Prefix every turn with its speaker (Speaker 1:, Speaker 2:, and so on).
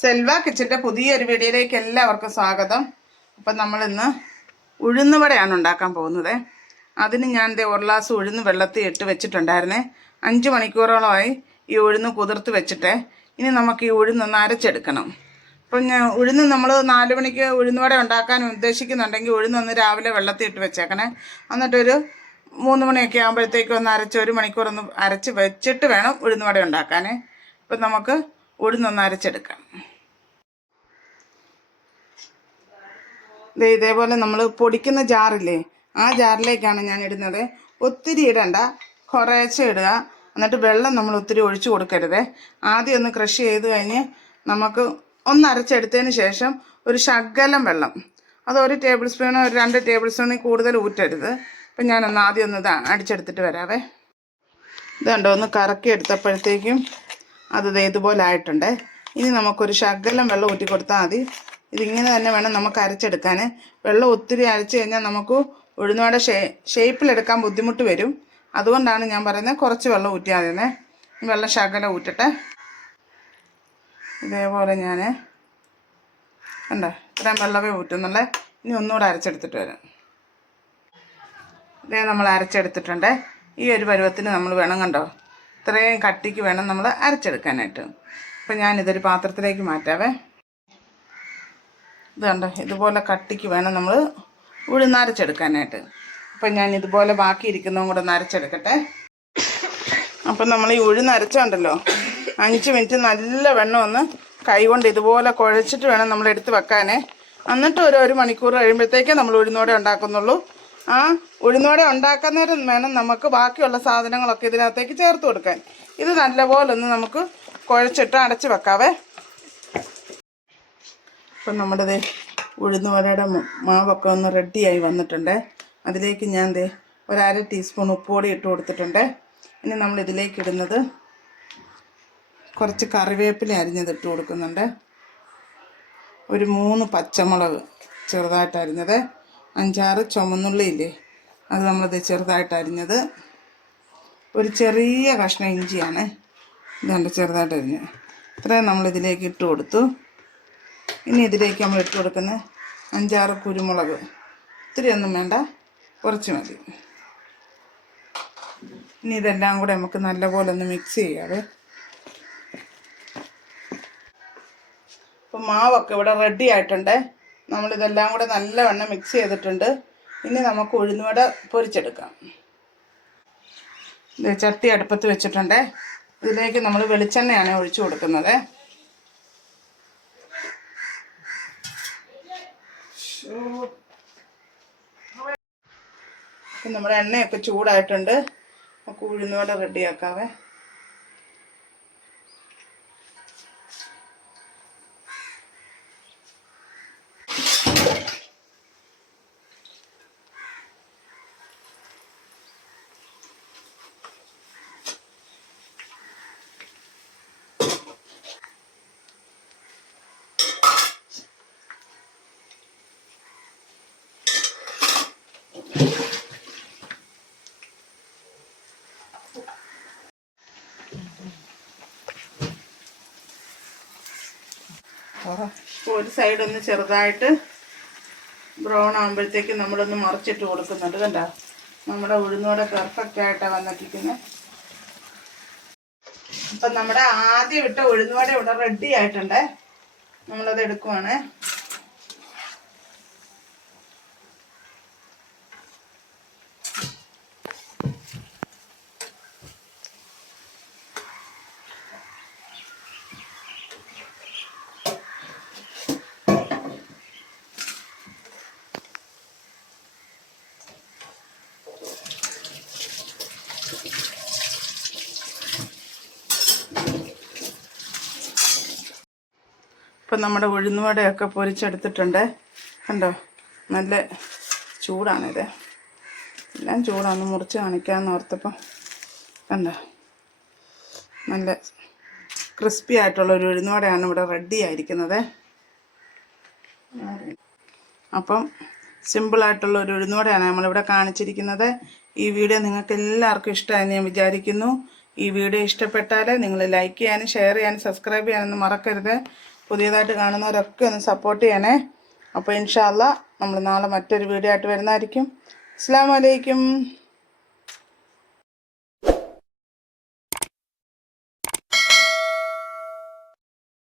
Speaker 1: സെൽവ കിച്ചന്റെ പുതിയൊരു വീഡിയോയിലേക്ക് എല്ലാവർക്കും സ്വാഗതം. അപ്പം നമ്മളിന്ന് ഉഴുന്നുവടയാണ് ഉണ്ടാക്കാൻ പോകുന്നത്. അതിന് ഞാൻ ദേ ഒരു ഉഴുന്ന് വെള്ളത്തിൽ ഇട്ട് വെച്ചിട്ടുണ്ടായിരുന്നേ. അഞ്ച് മണിക്കൂറോളമായി ഈ ഉഴുന്ന് കുതിർത്ത് വെച്ചിട്ട്. ഇനി നമുക്ക് ഈ ഉഴുന്നൊന്ന് അരച്ചെടുക്കണം. അപ്പം ഞാൻ ഉഴുന്ന് നമ്മൾ നാല് മണിക്ക് ഉഴുന്നുവട ഉണ്ടാക്കാൻ ഉദ്ദേശിക്കുന്നുണ്ടെങ്കിൽ ഉഴുന്നൊന്ന് രാവിലെ വെള്ളത്തിൽ ഇട്ട് വെച്ചേക്കണേ. എന്നിട്ടൊരു മൂന്ന് മണിയൊക്കെ ആകുമ്പോഴത്തേക്കും ഒന്ന് അരച്ച് ഒരു മണിക്കൂർ ഒന്ന് അരച്ച് വെച്ചിട്ട് വേണം ഉഴുന്നുവട ഉണ്ടാക്കാനേ. അപ്പം നമുക്ക് ഉഴുന്നൊന്ന് അരച്ചെടുക്കാം. ഇതേപോലെ നമ്മൾ പൊടിക്കുന്ന ജാറില്ലേ ആ ജാറിലേക്കാണ് ഞാൻ ഇടുന്നത്. ഒത്തിരി ഇടണ്ട കുറേശ്ശെ ഇടുക. എന്നിട്ട് വെള്ളം നമ്മൾ ഒത്തിരി ഒഴിച്ചു കൊടുക്കരുത്. ആദ്യം ഒന്ന് ക്രഷ് ചെയ്ത് കഴിഞ്ഞ് നമുക്ക് ഒന്ന് അരച്ചെടുത്തതിന് ശേഷം ഒരു ശകലം വെള്ളം. അത് ഒരു ടേബിൾ സ്പൂണോ ഒരു രണ്ട് ടേബിൾ സ്പൂണിൽ കൂടുതൽ ഊറ്റരുത്. അപ്പം ഞാനൊന്ന് ആദ്യം ഒന്ന് ഇത് അടിച്ചെടുത്തിട്ട് വരാവേ. ഇതുണ്ടോ ഒന്ന് കറക്കി എടുത്തപ്പോഴത്തേക്കും അത് ഇതുപോലെ ആയിട്ടുണ്ട്. ഇനി നമുക്കൊരു ശകലം വെള്ളം ഊറ്റി കൊടുത്താൽ മതി. ഇതിങ്ങനെ തന്നെ വേണം നമുക്ക് അരച്ചെടുക്കാൻ വെള്ളം ഒത്തിരി അരച്ചു കഴിഞ്ഞാൽ നമുക്ക് ഉഴുന്നുവട ഷേ ഷേപ്പിലെടുക്കാൻ ബുദ്ധിമുട്ട് വരും. അതുകൊണ്ടാണ് ഞാൻ പറയുന്നത് കുറച്ച് വെള്ളം ഊറ്റിയാൽ തന്നെ വെള്ളം ശകലം ഊറ്റട്ടെ. ഇതേപോലെ ഞാൻ കണ്ടോ? ഇത്രയും വെള്ളമേ ഊറ്റുന്നുള്ളേ. ഇനി ഒന്നുകൂടെ അരച്ചെടുത്തിട്ട് വരാം. ഇതേ നമ്മൾ അരച്ചെടുത്തിട്ടുണ്ട്. ഈ ഒരു പരുവത്തിന് നമ്മൾ വേണം കണ്ടോ? ഇത്രയും കട്ടിക്ക് വേണം നമ്മൾ അരച്ചെടുക്കാനായിട്ട്. അപ്പം ഞാനിതൊരു പാത്രത്തിലേക്ക് മാറ്റാവേ. ഇത് കണ്ടോ ഇതുപോലെ കട്ടിക്ക് വേണം നമ്മൾ ഉഴുന്നരച്ചെടുക്കാനായിട്ട് അപ്പം ഞാൻ ഇതുപോലെ ബാക്കി ഇരിക്കുന്നതും കൂടെ ഒന്ന് അരച്ചെടുക്കട്ടെ. അപ്പം നമ്മൾ ഈ ഉഴുന്നരച്ചുണ്ടല്ലോ അഞ്ച് മിനിറ്റ് നല്ല വെണ്ണം ഒന്ന് കൈകൊണ്ട് ഇതുപോലെ കുഴച്ചിട്ട് വേണം നമ്മൾ എടുത്ത് വെക്കാനേ. എന്നിട്ട് ഒരു ഒരു മണിക്കൂർ കഴിയുമ്പോഴത്തേക്കേ നമ്മൾ ഉഴുന്നോടെ ഉണ്ടാക്കുന്നുള്ളൂ. ആ ഉഴുന്നോടെ ഉണ്ടാക്കുന്നേരം വേണം നമുക്ക് ബാക്കിയുള്ള സാധനങ്ങളൊക്കെ ഇതിനകത്തേക്ക് ചേർത്ത് കൊടുക്കാൻ. ഇത് നല്ലപോലെ ഒന്ന് നമുക്ക് കുഴച്ചിട്ട് അടച്ച് വെക്കാവേ. ഇപ്പം നമ്മുടെ ദേ ഉഴുന്നുവടയുടെ മാവൊക്കെ ഒന്ന് റെഡിയായി വന്നിട്ടുണ്ട്. അതിലേക്ക് ഞാൻ ദേ ഒരര ടീസ്പൂൺ ഉപ്പുപൊടി ഇട്ട് കൊടുത്തിട്ടുണ്ട്. ഇനി നമ്മൾ ഇതിലേക്ക് ഇടുന്നത് കുറച്ച് കറിവേപ്പില അരിഞ്ഞത് ഇട്ട് കൊടുക്കുന്നുണ്ട്. ഒരു മൂന്ന് പച്ചമുളക് ചെറുതായിട്ട് അരിഞ്ഞത്. അഞ്ചാറ് ചുമന്നുള്ളി ഇല്ലേ അത് നമ്മളത് ചെറുതായിട്ട് അരിഞ്ഞത്. ഒരു ചെറിയ കഷ്ണം ഇഞ്ചിയാണ്. ഇതുകൊണ്ട് ചെറുതായിട്ട് അരിഞ്ഞത് ഇത്രയും നമ്മളിതിലേക്ക് ഇട്ട് കൊടുത്തു. ഇനി ഇതിലേക്ക് നമ്മൾ ഇട്ട് കൊടുക്കുന്ന അഞ്ചാറ് കുരുമുളക്. ഒത്തിരി ഒന്നും വേണ്ട കുറച്ച് മതി. ഇനി ഇതെല്ലാം കൂടെ നമുക്ക് നല്ലപോലെ ഒന്ന് മിക്സ് ചെയ്യാവേ. ഇപ്പം മാവൊക്കെ ഇവിടെ റെഡി ആയിട്ടുണ്ട്. നമ്മളിതെല്ലാം കൂടെ നല്ലവണ്ണം മിക്സ് ചെയ്തിട്ടുണ്ട്. ഇനി നമുക്ക് ഉഴുന്നുവട പൊരിച്ചെടുക്കാം. ഇത് ചട്ടി അടുപ്പത്ത് വെച്ചിട്ടുണ്ട്. ഇതിലേക്ക് നമ്മൾ വെളിച്ചെണ്ണയാണ് ഒഴിച്ചു കൊടുക്കുന്നത്. ഇപ്പം നമ്മുടെ എണ്ണയൊക്കെ ചൂടായിട്ടുണ്ട്. നമുക്ക് ഉഴുന്നുവട റെഡിയാക്കാവേ. ഒരു സൈഡ് ഒന്ന് ചെറുതായിട്ട് ബ്രൗൺ ആകുമ്പോഴത്തേക്ക് നമ്മളൊന്ന് മറിച്ചിട്ട് കൊടുക്കുന്നുണ്ട് കണ്ടോ? നമ്മുടെ ഉഴുന്നോടെ പെർഫെക്റ്റ് ആയിട്ടാണ് വന്നിരിക്കുന്നത് അപ്പം നമ്മുടെ ആദ്യം ഇട്ട ഉഴുന്നുവട ഇവിടെ റെഡി ആയിട്ടുണ്ട്. നമ്മളത് എടുക്കുവാണ്. ഇപ്പം നമ്മുടെ ഉഴുന്നുവടയൊക്കെ പൊരിച്ചെടുത്തിട്ടുണ്ട്. കണ്ടോ? നല്ല ചൂടാണിത്. എല്ലാം ചൂടാണ്. മുറിച്ച് കാണിക്കാമെന്ന് ഓർത്തപ്പം. കണ്ടോ? നല്ല ക്രിസ്പി ആയിട്ടുള്ള ഒരു ഉഴുന്നുവടയാണ് ഇവിടെ റെഡി ആയിരിക്കുന്നത്. അപ്പം സിമ്പിളായിട്ടുള്ള ഒരു ഉഴുന്നുവടയാണ് നമ്മളിവിടെ കാണിച്ചിരിക്കുന്നത്. ഈ വീഡിയോ നിങ്ങൾക്ക് എല്ലാവർക്കും ഇഷ്ടമായെന്ന് ഞാൻ വിചാരിക്കുന്നു. ഈ വീഡിയോ ഇഷ്ടപ്പെട്ടാൽ നിങ്ങൾ ലൈക്ക് ചെയ്യാനും ഷെയർ ചെയ്യാനും സബ്സ്ക്രൈബ് ചെയ്യാനൊന്നും മറക്കരുത്. പുതിയതായിട്ട് കാണുന്നവരൊക്കെ ഒന്ന് സപ്പോർട്ട് ചെയ്യണേ. അപ്പോൾ ഇൻഷാല്ല നമ്മൾ നാളെ മറ്റൊരു വീഡിയോ ആയിട്ട് വരുന്നതായിരിക്കും. അസ്സാം വലൈക്കും